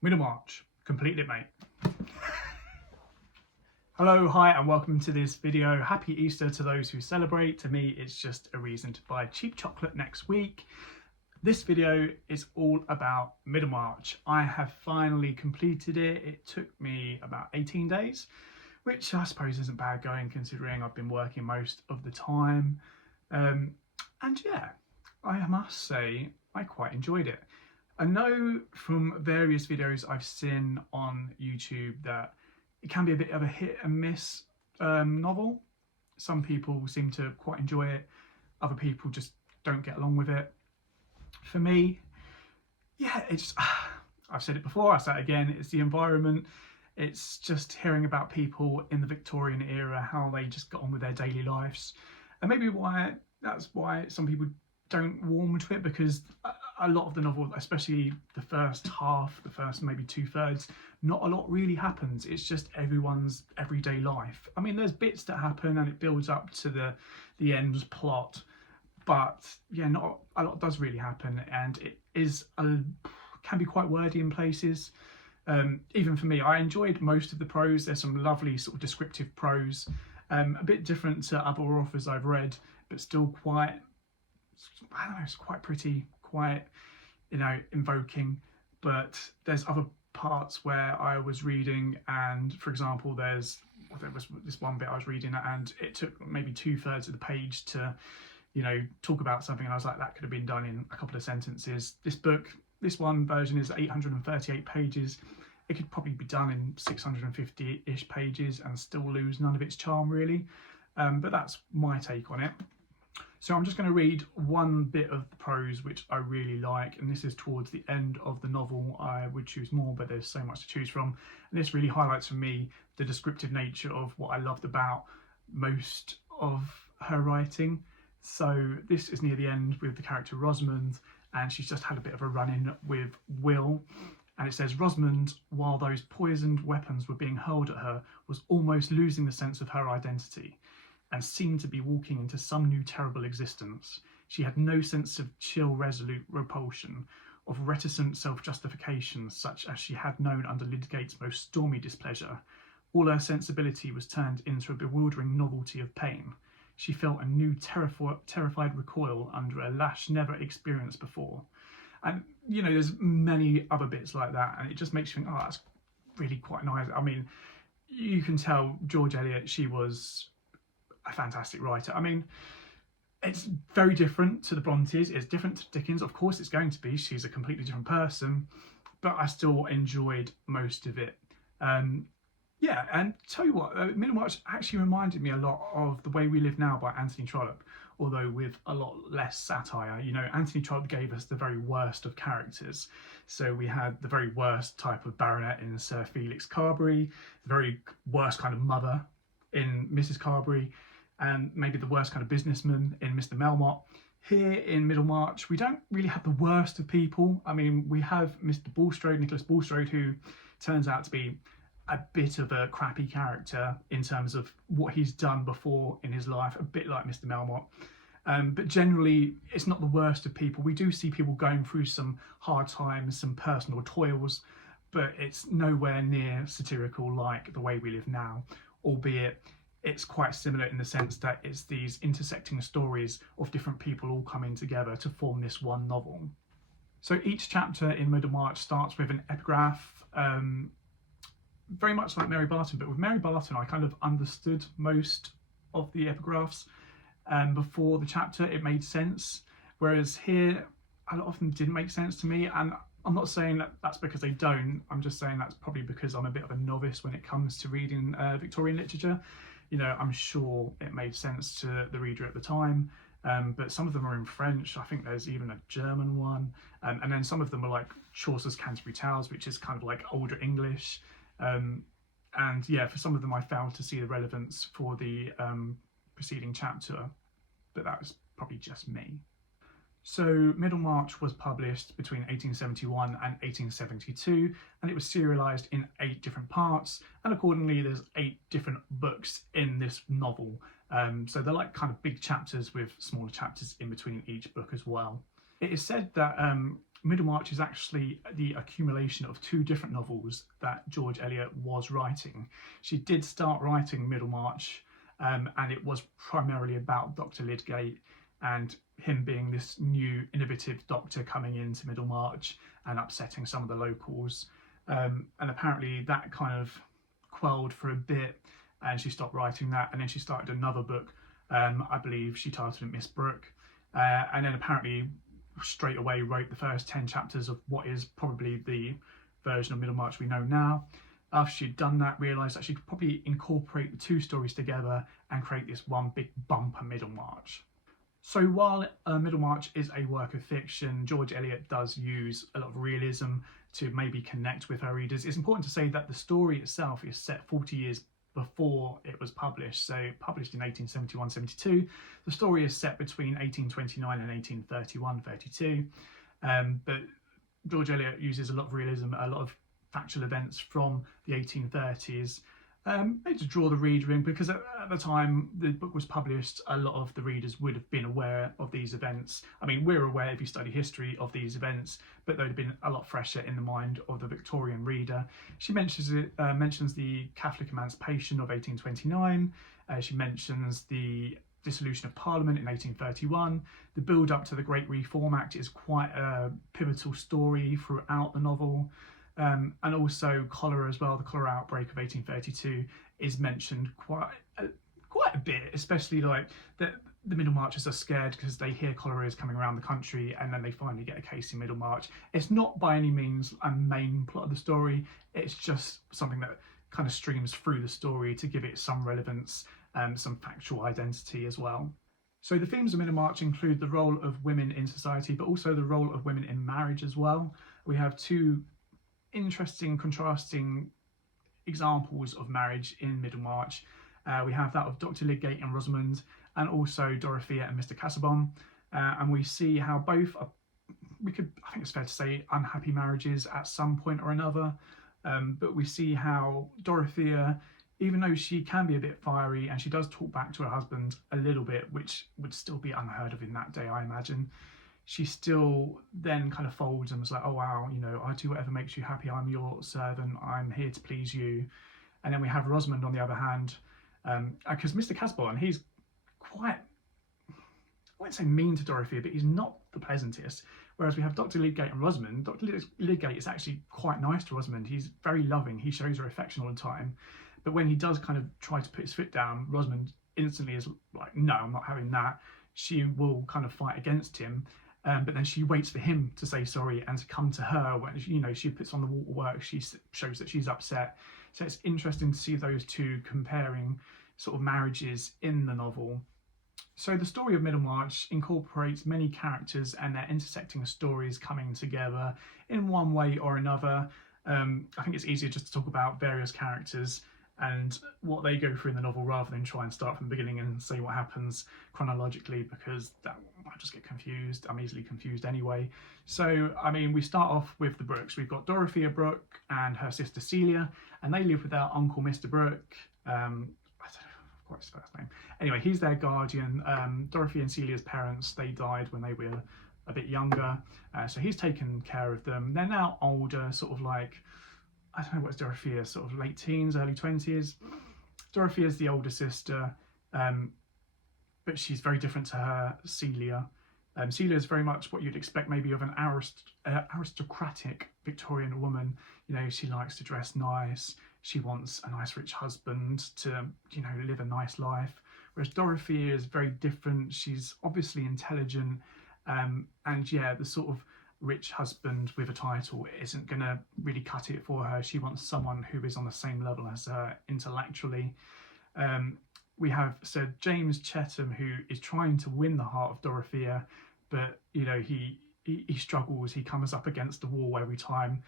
Middlemarch, complete it, mate. Hello, hi, and welcome to this video. Happy Easter to those who celebrate. To me, it's just a reason to buy cheap chocolate next week. This video is all about Middlemarch. I have finally completed it. It took me about 18 days, which I suppose isn't bad going considering I've been working most of the time. And yeah, I must say I quite enjoyed it. I know from various videos I've seen on YouTube that it can be a bit of a hit and miss novel. Some people seem to quite enjoy it, other people just don't get along with it. For me, yeah, it's, I've said it before, I say it again, it's the environment. It's just hearing about people in the Victorian era, how they just got on with their daily lives. And maybe that's why some people don't warm to it, because a lot of the novel, especially the first half, the first maybe 2/3, not a lot really happens. It's just everyone's everyday life. I mean, there's bits that happen and it builds up to the end plot, but yeah, not a lot does really happen, and it can be quite wordy in places. Even for me, I enjoyed most of the prose. There's some lovely sort of descriptive prose, a bit different to other authors I've read, but still quite, I don't know, it's quite pretty, quite, invoking. But there's other parts where I was reading, and for example, there was this one bit I was reading and it took maybe 2/3 of the page to, talk about something, and I was like, that could have been done in a couple of sentences. This one version is 838 pages. It could probably be done in 650-ish pages and still lose none of its charm, really. But that's my take on it. So I'm just going to read one bit of the prose which I really like, and this is towards the end of the novel. I would choose more, but there's so much to choose from. And this really highlights for me the descriptive nature of what I loved about most of her writing. So this is near the end with the character Rosamond, and she's just had a bit of a run-in with Will. And it says, Rosamond, while those poisoned weapons were being hurled at her, was almost losing the sense of her identity, and seemed to be walking into some new terrible existence. She had no sense of chill, resolute repulsion, of reticent self-justification such as she had known under Lydgate's most stormy displeasure. All her sensibility was turned into a bewildering novelty of pain. She felt a new terrified recoil under a lash never experienced before. And, there's many other bits like that, and it just makes you think, oh, that's really quite nice. I mean, you can tell George Eliot, she was a fantastic writer. I mean, it's very different to the Brontes, it's different to Dickens. Of course it's going to be, she's a completely different person, but I still enjoyed most of it. Yeah, and tell you what, Middlemarch actually reminded me a lot of The Way We Live Now by Anthony Trollope, although with a lot less satire. Anthony Trollope gave us the very worst of characters. So we had the very worst type of baronet in Sir Felix Carberry, the very worst kind of mother in Mrs. Carberry, and maybe the worst kind of businessman in Mr. Melmotte. Here in Middlemarch, we don't really have the worst of people. I mean, we have Mr. Bulstrode, Nicholas Bulstrode, who turns out to be a bit of a crappy character in terms of what he's done before in his life, a bit like Mr. Melmotte. But generally, it's not the worst of people. We do see people going through some hard times, some personal toils, but it's nowhere near satirical like The Way We Live Now, albeit it's quite similar in the sense that it's these intersecting stories of different people all coming together to form this one novel. So each chapter in Middlemarch starts with an epigraph, very much like Mary Barton, but with Mary Barton I kind of understood most of the epigraphs, and before the chapter it made sense, whereas here a lot of them didn't make sense to me. And I'm not saying that that's because they don't, I'm just saying that's probably because I'm a bit of a novice when it comes to reading Victorian literature. I'm sure it made sense to the reader at the time, but some of them are in French. I think there's even a German one, and then some of them are like Chaucer's Canterbury Tales, which is kind of like older English. And yeah, for some of them I failed to see the relevance for the preceding chapter, but that was probably just me. So Middlemarch was published between 1871 and 1872, and it was serialised in 8 different parts, and accordingly there's 8 different books in this novel. So they're like kind of big chapters with smaller chapters in between each book as well. It is said that Middlemarch is actually the accumulation of two different novels that George Eliot was writing. She did start writing Middlemarch, and it was primarily about Dr. Lydgate and him being this new innovative doctor coming into Middlemarch and upsetting some of the locals. And apparently that kind of quelled for a bit, and she stopped writing that, and then she started another book. I believe she titled it Miss Brooke, and then apparently straight away wrote the first 10 chapters of what is probably the version of Middlemarch we know now. After she'd done that, realised that she could probably incorporate the two stories together and create this one big bumper Middlemarch. So while Middlemarch is a work of fiction, George Eliot does use a lot of realism to maybe connect with her readers. It's important to say that the story itself is set 40 years before it was published, so published in 1871-72. The story is set between 1829 and 1831-32, but George Eliot uses a lot of realism, a lot of factual events from the 1830s, to draw the reader in, because at the time the book was published, a lot of the readers would have been aware of these events. I mean, we're aware if you study history of these events, but they'd have been a lot fresher in the mind of the Victorian reader. She mentions the Catholic Emancipation of 1829. She mentions the dissolution of Parliament in 1831. The build up to the Great Reform Act is quite a pivotal story throughout the novel. And also cholera as well. The cholera outbreak of 1832 is mentioned quite a bit, especially like the Middlemarchers are scared because they hear cholera is coming around the country, and then they finally get a case in Middlemarch. It's not by any means a main plot of the story. It's just something that kind of streams through the story to give it some relevance, some factual identity as well. So the themes of Middlemarch include the role of women in society, but also the role of women in marriage as well. We have two interesting contrasting examples of marriage in Middlemarch. We have that of Dr. Lydgate and Rosamond, and also Dorothea and Mr. Casaubon, and we see how both are, I think it's fair to say, unhappy marriages at some point or another, but we see how Dorothea, even though she can be a bit fiery and she does talk back to her husband a little bit, which would still be unheard of in that day, I imagine, she still then kind of folds and was like, oh wow, you know, I do whatever makes you happy, I'm your servant, I'm here to please you. And then we have Rosamond on the other hand, because Mr. Casaubon, he's quite, I wouldn't say mean to Dorothea, but he's not the pleasantest. Whereas we have Dr. Lydgate and Rosamond. Dr. Lydgate is actually quite nice to Rosamond. He's very loving, he shows her affection all the time. But when he does kind of try to put his foot down, Rosamond instantly is like, no, I'm not having that. She will kind of fight against him. But then she waits for him to say sorry and to come to her when, you know, she puts on the waterwork, she shows that she's upset. So it's interesting to see those two comparing sort of marriages in the novel. So the story of Middlemarch incorporates many characters and their intersecting stories coming together in one way or another. I think it's easier just to talk about various characters and what they go through in the novel rather than try and start from the beginning and say what happens chronologically, because that might just get confused. I'm easily confused anyway. So, I mean, we start off with the Brookes. We've got Dorothea Brooke and her sister Celia, and they live with their uncle, Mr. Brooke. I don't know quite his first name. Anyway, he's their guardian. Dorothea and Celia's parents, they died when they were a bit younger, so he's taken care of them. They're now older, sort of like, I don't know what's Dorothea, sort of late teens, early 20s. Dorothea's the older sister, but she's very different to her Celia. Celia is very much what you'd expect maybe of an aristocratic Victorian woman. You know, she likes to dress nice. She wants a nice rich husband to, you know, live a nice life. Whereas Dorothea is very different. She's obviously intelligent, and yeah, the sort of rich husband with a title isn't going to really cut it for her. She wants someone who is on the same level as her intellectually. We have Sir James Chetham, who is trying to win the heart of Dorothea, but you know, he struggles. He comes up against the wall every time.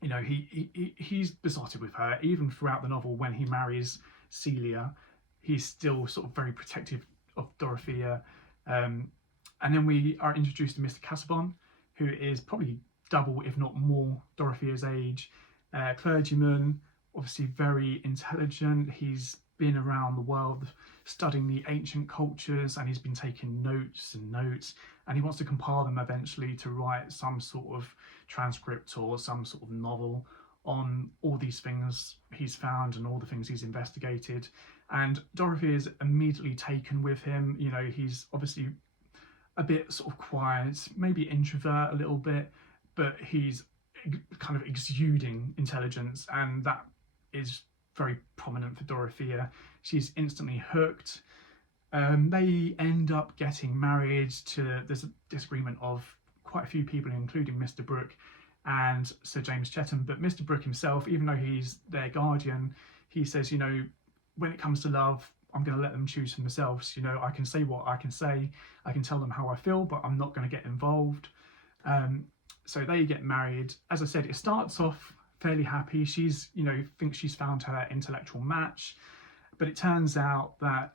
You know, he's besotted with her. Even throughout the novel, when he marries Celia, he's still sort of very protective of Dorothea. And then we are introduced to Mr. Casaubon, who is probably double, if not more, Dorothea's age. Clergyman, obviously very intelligent. He's been around the world studying the ancient cultures, and he's been taking notes and notes, and he wants to compile them eventually to write some sort of transcript or some sort of novel on all these things he's found and all the things he's investigated. And Dorothy is immediately taken with him. You know, he's obviously a bit sort of quiet, maybe introvert a little bit, but he's kind of exuding intelligence, and that is very prominent for Dorothea. She's instantly hooked. They end up getting married. There's a disagreement of quite a few people, including Mr. Brooke and Sir James Chetham, but Mr. Brooke himself, even though he's their guardian, he says, you know, when it comes to love, I'm going to let them choose for themselves. You know, I can say what I can say, I can tell them how I feel, but I'm not going to get involved. So they get married. As I said, it starts off fairly happy. She's, you know, thinks she's found her intellectual match, but it turns out that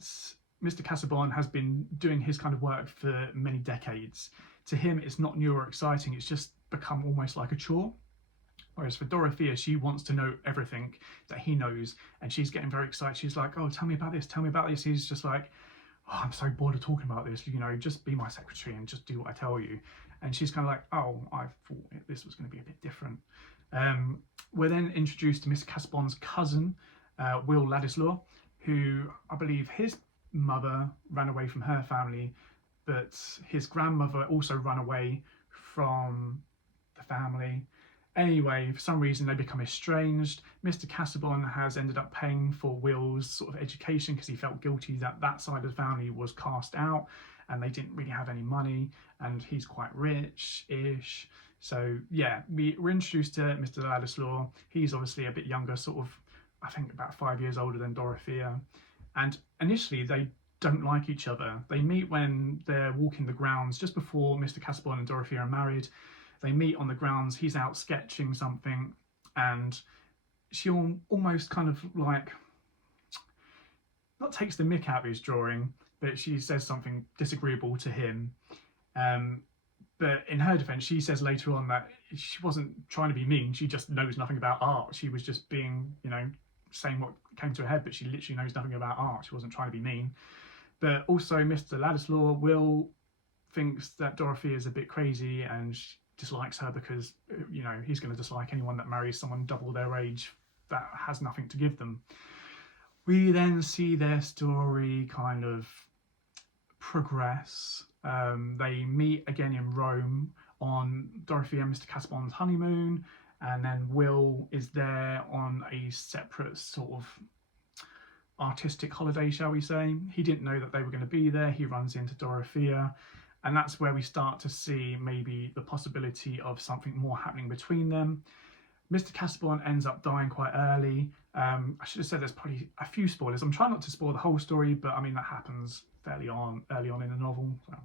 Mr. Casaubon has been doing his kind of work for many decades. To him, it's not new or exciting, it's just become almost like a chore. Whereas for Dorothea, she wants to know everything that he knows, and she's getting very excited. She's like, oh, tell me about this, tell me about this. He's just like, oh, I'm so bored of talking about this, you know, just be my secretary and just do what I tell you. And she's kind of like, oh, I thought this was going to be a bit different. We're then introduced to Mr. Casaubon's cousin, Will Ladislaw, who I believe his mother ran away from her family, but his grandmother also ran away from the family. Anyway, for some reason they become estranged. Mr. Casaubon has ended up paying for Will's sort of education because he felt guilty that that side of the family was cast out and they didn't really have any money, and he's quite rich-ish. So yeah, we're introduced to Mr. Ladislaw. He's obviously a bit younger, sort of, I think about 5 years older than Dorothea. And initially they don't like each other. They meet when they're walking the grounds just before Mr. Casaubon and Dorothea are married. They meet on the grounds, he's out sketching something, and she almost kind of like, not takes the mick out of his drawing, but she says something disagreeable to him. But in her defense, she says later on that she wasn't trying to be mean, she just knows nothing about art. She was just being, you know, saying what came to her head, but she literally knows nothing about art. She wasn't trying to be mean. But also Mr. Ladislaw, Will, thinks that Dorothy is a bit crazy and she dislikes her because, you know, he's going to dislike anyone that marries someone double their age that has nothing to give them. We then see their story kind of progress. They meet again in Rome on Dorothy and Mr. Casaubon's honeymoon, and then Will is there on a separate sort of artistic holiday, shall we say. He didn't know that they were going to be there. He runs into Dorothea, and that's where we start to see maybe the possibility of something more happening between them. Mr. Casaubon ends up dying quite early. I should have said there's probably a few spoilers. I'm trying not to spoil the whole story, but I mean that happens fairly early on in the novel. So.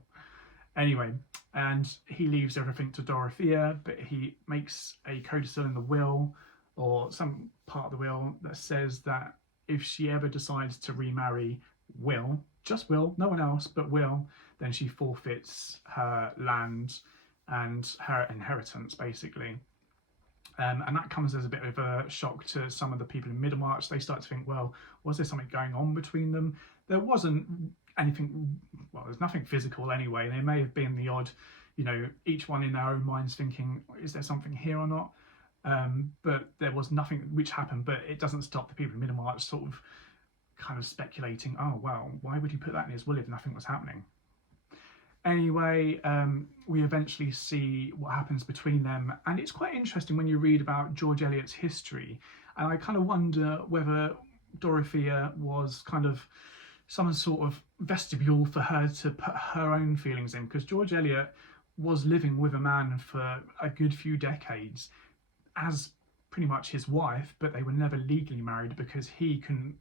Anyway, and he leaves everything to Dorothea, but he makes a codicil in the will, or some part of the will, that says that if she ever decides to remarry Will, just Will, no one else but Will, then she forfeits her land and her inheritance, basically. And that comes as a bit of a shock to some of the people in Middlemarch. They start to think, well, was there something going on between them? There wasn't anything, well, there's nothing physical anyway. There may have been the odd, you know, each one in their own minds thinking, is there something here or not? But there was nothing which happened, but it doesn't stop the people in Middlemarch sort of kind of speculating, oh, well, why would he put that in his will if nothing was happening? Anyway, we eventually see what happens between them, and it's quite interesting when you read about George Eliot's history, and I kind of wonder whether Dorothea was kind of some sort of vestibule for her to put her own feelings in, because George Eliot was living with a man for a good few decades as pretty much his wife, but they were never legally married because he couldn't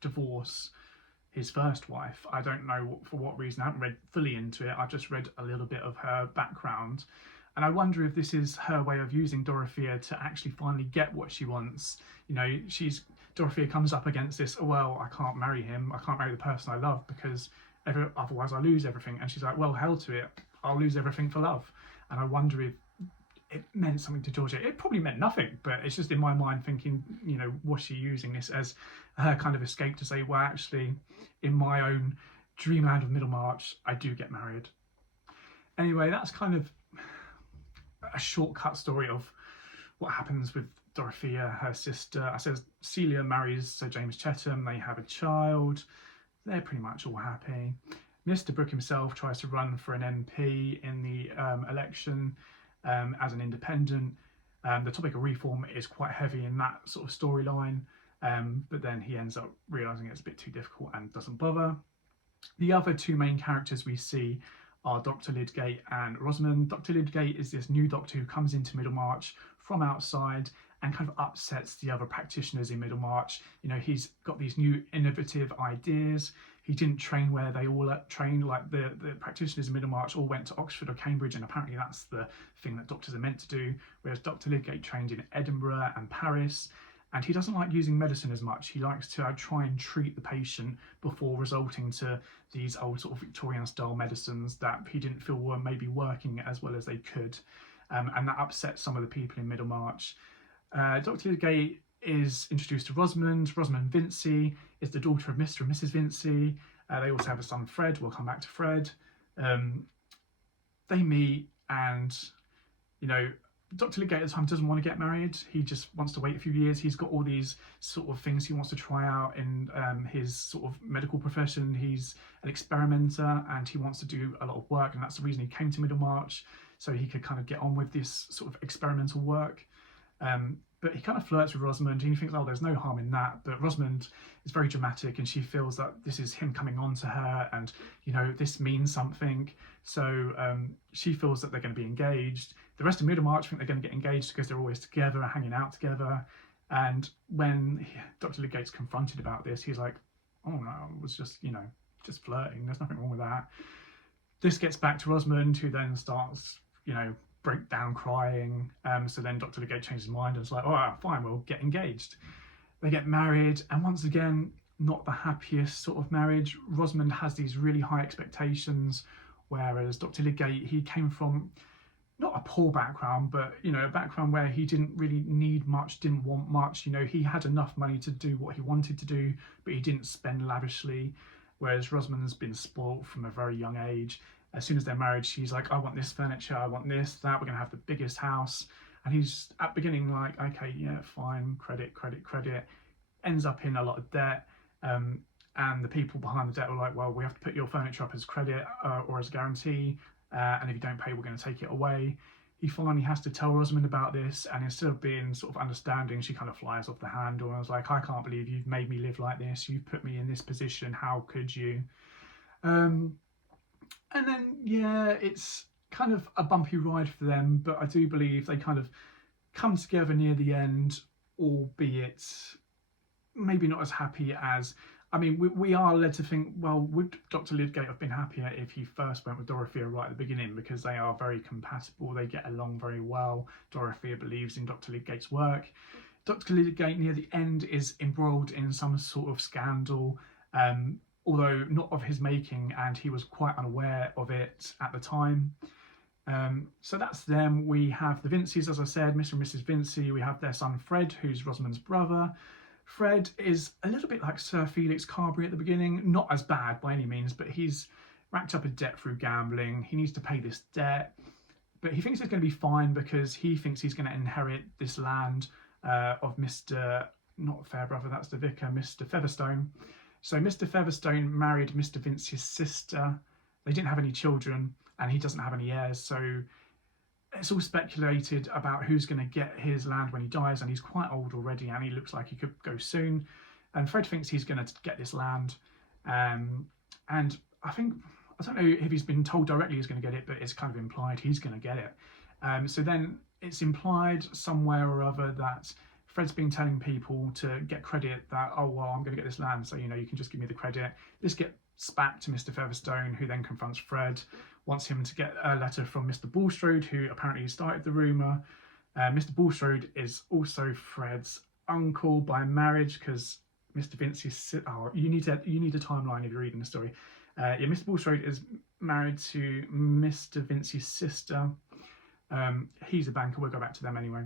divorce his first wife. I don't know for what reason. I haven't read fully into it. I've just read a little bit of her background, and I wonder if this is her way of using Dorothea to actually finally get what she wants. You know, Dorothea comes up against this, oh, well, I can't marry him, I can't marry the person I love because otherwise I lose everything. And she's like, well, hell to it, I'll lose everything for love. And I wonder if it meant something to Georgia. It probably meant nothing, but it's just in my mind thinking, you know, was she using this as her kind of escape to say, well, actually, in my own dreamland of Middlemarch, I do get married. Anyway, that's kind of a shortcut story of what happens with Dorothea, her sister. I said Celia marries Sir James Chetham, they have a child, they're pretty much all happy. Mr. Brooke himself tries to run for an MP in the election as an independent. The topic of reform is quite heavy in that sort of storyline, but then he ends up realising it's a bit too difficult and doesn't bother. The other two main characters we see are Dr. Lydgate and Rosamond. Dr. Lydgate is this new doctor who comes into Middlemarch from outside and kind of upsets the other practitioners in Middlemarch. You know, he's got these new innovative ideas. He didn't train where they all trained, like the practitioners in Middlemarch all went to Oxford or Cambridge, and apparently that's the thing that doctors are meant to do, whereas Dr. Lydgate trained in Edinburgh and Paris. And he doesn't like using medicine as much. He likes to try and treat the patient before resorting to these old sort of Victorian style medicines that he didn't feel were maybe working as well as they could. And that upsets some of the people in Middlemarch. Dr. Lydgate is introduced to Rosamond. Rosamond Vincy is the daughter of Mr. and Mrs. Vincy. They also have a son, Fred. We'll come back to Fred. They meet, and, you know, Dr. Lydgate at the time doesn't want to get married. He just wants to wait a few years. He's got all these sort of things he wants to try out in his sort of medical profession. He's an experimenter and he wants to do a lot of work, and that's the reason he came to Middlemarch, so he could kind of get on with this sort of experimental work. But he kind of flirts with Rosamond and he thinks, oh, there's no harm in that. But Rosamond is very dramatic and she feels that this is him coming on to her and, you know, this means something. So she feels that they're going to be engaged. The rest of Middlemarch think they're going to get engaged because they're always together, hanging out together. And when Dr. Lydgate's confronted about this, he's like, oh no, it was just, you know, just flirting. There's nothing wrong with that. This gets back to Rosamond, who then starts, you know, break down crying. So then Dr. Lydgate changes his mind and it's like, all right, fine, we'll get engaged. They get married, and once again, not the happiest sort of marriage. Rosamond has these really high expectations, whereas Dr. Lydgate, he came from not a poor background, but, you know, a background where he didn't really need much, didn't want much. You know, he had enough money to do what he wanted to do, but he didn't spend lavishly, whereas Rosamond's been spoilt from a very young age. As soon as they're married, she's like, I want this furniture, I want this, that, we're going to have the biggest house. And he's at the beginning like, okay, yeah, fine, credit. Ends up in a lot of debt. And the people behind the debt were like, well, we have to put your furniture up as credit or as a guarantee. And if you don't pay, we're going to take it away. He finally has to tell Rosamond about this. And instead of being sort of understanding, she kind of flies off the handle. And I was like, I can't believe you've made me live like this. You've put me in this position. How could you? And then, yeah, it's kind of a bumpy ride for them, but I do believe they kind of come together near the end, albeit maybe not as happy as, I mean, we are led to think, well, would Dr. Lydgate have been happier if he first went with Dorothea right at the beginning, because they are very compatible, they get along very well. Dorothea believes in Dr. Lydgate's work. Dr. Lydgate near the end is embroiled in some sort of scandal, although not of his making, and he was quite unaware of it at the time. So that's them. We have the Vinceys, as I said, Mr. and Mrs. Vincy. We have their son Fred, who's Rosamond's brother. Fred is a little bit like Sir Felix Carberry at the beginning, not as bad by any means, but he's racked up a debt through gambling. He needs to pay this debt, but he thinks it's going to be fine because he thinks he's going to inherit this land of Mr. not Fairbrother, that's the vicar, Mr. Featherstone. So Mr. Featherstone married Mr. Vincy's sister. They didn't have any children and he doesn't have any heirs. So it's all speculated about who's going to get his land when he dies, and he's quite old already and he looks like he could go soon. And Fred thinks he's going to get this land. And I don't know if he's been told directly he's going to get it, but it's kind of implied he's going to get it. So then it's implied somewhere or other that Fred's been telling people to get credit, that, oh, well, I'm going to get this land, so, you know, you can just give me the credit. This gets back to Mr. Featherstone, who then confronts Fred, wants him to get a letter from Mr. Bulstrode, who apparently started the rumour. Mr. Bulstrode is also Fred's uncle by marriage, because Mr. Vincy's... Oh, you need a timeline if you're reading the story. Yeah, Mr. Bulstrode is married to Mr. Vincy's sister. He's a banker, we'll go back to them anyway.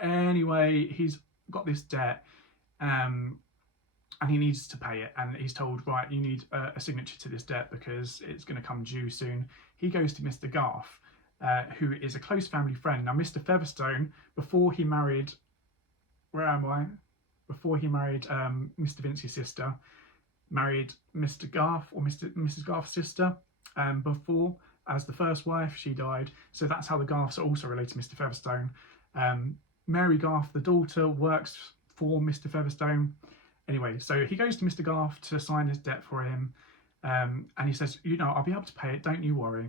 Anyway, he's got this debt, and he needs to pay it, and he's told, right, you need a signature to this debt because it's going to come due soon. He goes to Mr. Garth, who is a close family friend. Now, Mr. Featherstone, before he married, Before he married Mr. Vincey's sister, married Mr. Garth or Mrs. Garth's sister before, as the first wife. She died, so that's how the Garths are also related to Mr. Featherstone. Mary Garth, the daughter, works for Mr. Featherstone. Anyway, so he goes to Mr. Garth to sign his debt for him, and he says, I'll be able to pay it, don't you worry.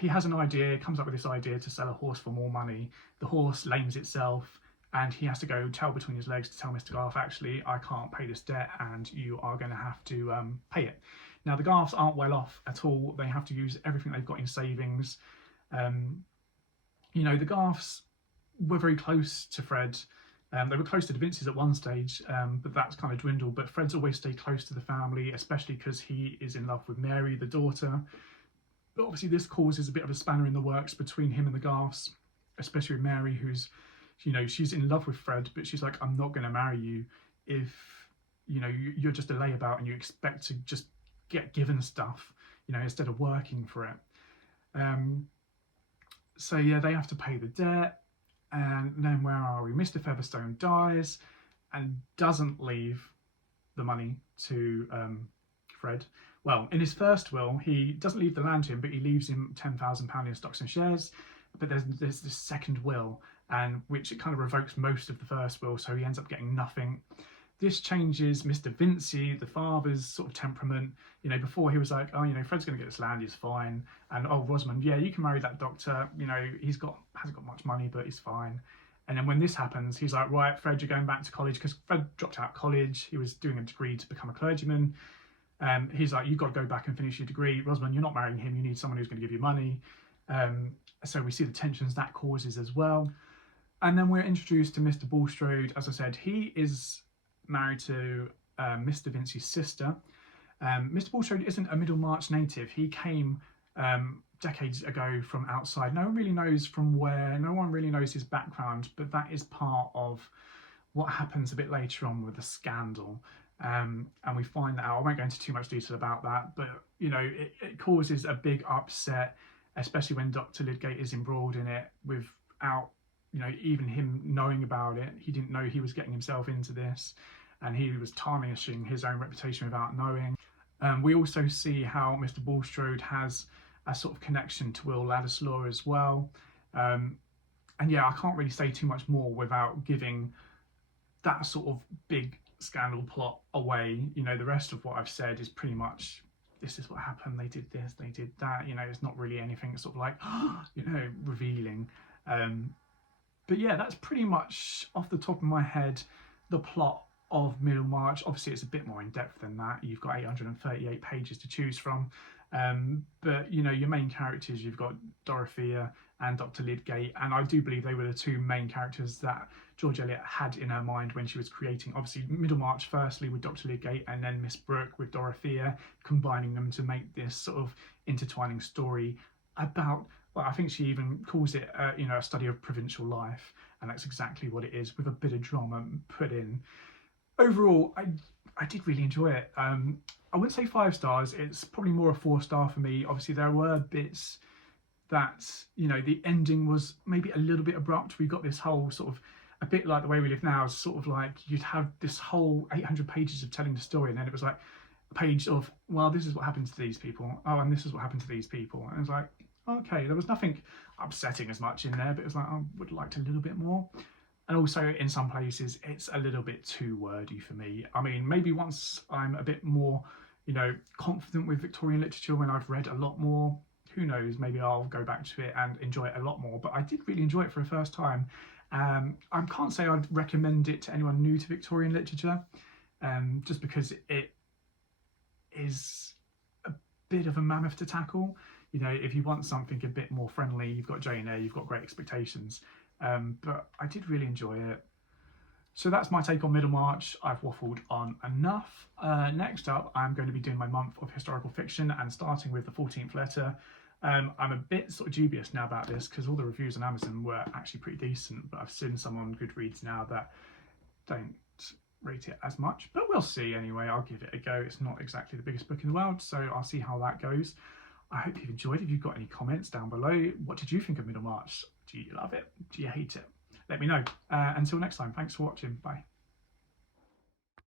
He has an idea, comes up with this idea to sell a horse for more money. The horse lames itself, and he has to go tail between his legs to tell Mr. Garth, actually, I can't pay this debt and you are going to have to pay it. Now, the Garths aren't well off at all. They have to use everything they've got in savings. The Garths were very close to Fred. They were close to the Vinceys at one stage, but that's kind of dwindled. But Fred's always stayed close to the family, especially because he is in love with Mary, the daughter. But obviously this causes a bit of a spanner in the works between him and the Garths, especially with Mary, who's, she's in love with Fred, but she's like, I'm not going to marry you if, you're just a layabout and you expect to just get given stuff, instead of working for it. So yeah, they have to pay the debt. And then where are we? Mr. Featherstone dies and doesn't leave the money to Fred. Well, in his first will, he doesn't leave the land to him, but he leaves him £10,000 in stocks and shares. But there's this second will, and which it kind of revokes most of the first will, so he ends up getting nothing. This changes Mr. Vincey, the father's sort of temperament. Before he was like, Fred's going to get this land, he's fine. And Rosamond, yeah, you can marry that doctor. Hasn't got much money, but he's fine. And then when this happens, he's like, right, Fred, you're going back to college, because Fred dropped out of college. He was doing a degree to become a clergyman. He's like, you've got to go back and finish your degree. Rosamond, you're not marrying him. You need someone who's going to give you money. So we see the tensions that causes as well. And then we're introduced to Mr. Bulstrode. As I said, he is married to Mr. Vincey's sister. Mr. Bulstrode isn't a Middlemarch native. He came decades ago from outside. No one really knows from where. No one really knows his background, but that is part of what happens a bit later on with the scandal. And we find that out. I won't go into too much detail about that, but it causes a big upset, especially when Dr. Lydgate is embroiled in it without even him knowing about it. He didn't know he was getting himself into this, and he was tarnishing his own reputation without knowing. We also see how Mr. Bulstrode has a sort of connection to Will Ladislaw as well. And yeah, I can't really say too much more without giving that sort of big scandal plot away. The rest of what I've said is pretty much, this is what happened, they did this, they did that. It's not really anything sort of like, revealing. But yeah, that's pretty much off the top of my head the plot of Middlemarch. Obviously, it's a bit more in depth than that. You've got 838 pages to choose from. But your main characters, you've got Dorothea and Dr. Lydgate, and I do believe they were the two main characters that George Eliot had in her mind when she was creating, obviously, Middlemarch firstly with Dr. Lydgate, and then Miss Brooke with Dorothea, combining them to make this sort of intertwining story about, well, I think she even calls it a study of provincial life, and that's exactly what it is, with a bit of drama put in. Overall, I did really enjoy it. I wouldn't say 5 stars, it's probably more a 4-star for me. Obviously there were bits that, the ending was maybe a little bit abrupt. We got this whole sort of, a bit like The Way We Live Now, sort of like you'd have this whole 800 pages of telling the story, and then it was like a page of, well, this is what happened to these people. Oh, and this is what happened to these people. And it was like, okay, there was nothing upsetting as much in there, but it was like, I would have liked a little bit more. And also in some places, it's a little bit too wordy for me. I mean, maybe once I'm a bit more, confident with Victorian literature, when I've read a lot more, who knows, maybe I'll go back to it and enjoy it a lot more. But I did really enjoy it for the first time. I can't say I'd recommend it to anyone new to Victorian literature, just because it is a bit of a mammoth to tackle. If you want something a bit more friendly, you've got Jane Eyre, you've got Great Expectations. But I did really enjoy it. So that's my take on Middlemarch. I've waffled on enough. Next up, I'm going to be doing my month of historical fiction, and starting with The 14th Letter. I'm a bit sort of dubious now about this because all the reviews on Amazon were actually pretty decent, but I've seen some on Goodreads now that don't rate it as much, but we'll see anyway. I'll give it a go. It's not exactly the biggest book in the world, so I'll see how that goes. I hope you've enjoyed. If you've got any comments down below, what did you think of Middlemarch? Do you love it? Do you hate it? Let me know. Until next time, thanks for watching. Bye.